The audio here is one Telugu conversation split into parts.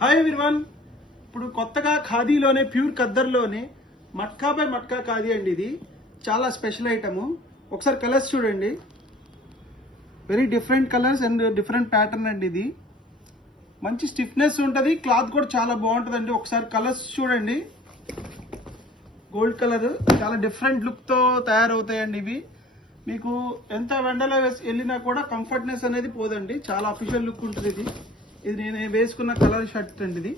Hi everyone. ఇప్పుడు కొత్తగా ఖాదీలోనే ప్యూర్ ఖద్దర్లోనే మట్కా బై మట్కా ఖాదీ అండి. ఇది చాలా స్పెషల్ ఐటమ్. ఒకసారి కలర్స్ చూడండి, very different colours and different pattern అండి. ఇది మంచి స్టిఫ్నెస్ ఉంటుంది, క్లాత్ కూడా చాలా బాగుంటుందండి. ఒకసారి కలర్స్ చూడండి, గోల్డ్ కలర్ చాలా డిఫరెంట్ లుక్తో తయారవుతాయండి. ఇవి మీకు ఎంత వెండలో వెళ్ళినా కూడా కంఫర్ట్నెస్ అనేది పోదండి, చాలా అఫీషియల్ లుక్ ఉంటుంది. ఇది నేను వేసుకున్న కలర్ షర్ట్ అండి. ఇది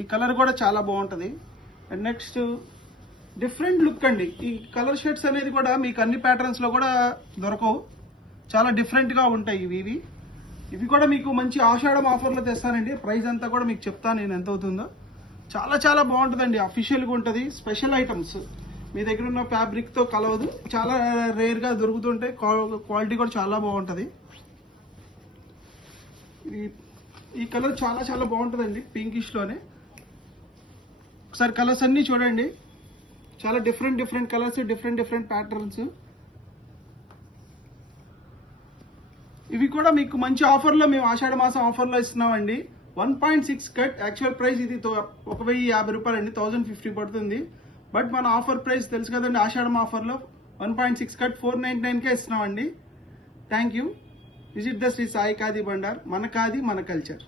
ఈ కలర్ కూడా చాలా బాగుంటుంది. అండ్ నెక్స్ట్ డిఫరెంట్ లుక్ అండి. ఈ కలర్ షర్ట్స్ అనేది కూడా మీకు అన్ని ప్యాటర్న్స్ లో కూడా దొరకవు, చాలా డిఫరెంట్ గా ఉంటాయి. ఇవి కూడా మీకు మంచి ఆషాఢం ఆఫర్లో తెస్తానండి. ప్రైస్ అంతా కూడా మీకు చెప్తాను నేను ఎంత అవుతుందో. చాలా చాలా బాగుంటుందండి, అఫీషియల్గా ఉంటుంది. స్పెషల్ ఐటమ్స్ మీ దగ్గర ఉన్న ఫ్యాబ్రిక్తో కలవదు, చాలా రేర్గా దొరుకుతుంటాయి. క్వాలిటీ కూడా చాలా బాగుంటుంది. ఈ కలర్ చాలా చాలా బాగుంటుందండి, పింకిష్లోనే. ఒకసారి కలర్స్ అన్నీ చూడండి, చాలా డిఫరెంట్ కలర్స్, డిఫరెంట్ ప్యాటర్న్స్. ఇవి కూడా మీకు మంచి ఆఫర్లో మేము ఆషాఢ మాసం ఆఫర్లో ఇస్తున్నామండి. 1.6 కట్ యాక్చువల్ ప్రైస్ ఇది 1050 రూపాయలండి, 1050 పడుతుంది. బట్ మన ఆఫర్ ప్రైస్ తెలుసు కదండి, ఆషాఢం ఆఫర్లో 1.6 కట్ 499కే ఇస్తున్నామండి. Thank you. Visit the Shri Sai khadi Bhandar. మన ఖాదీ మన కల్చర్.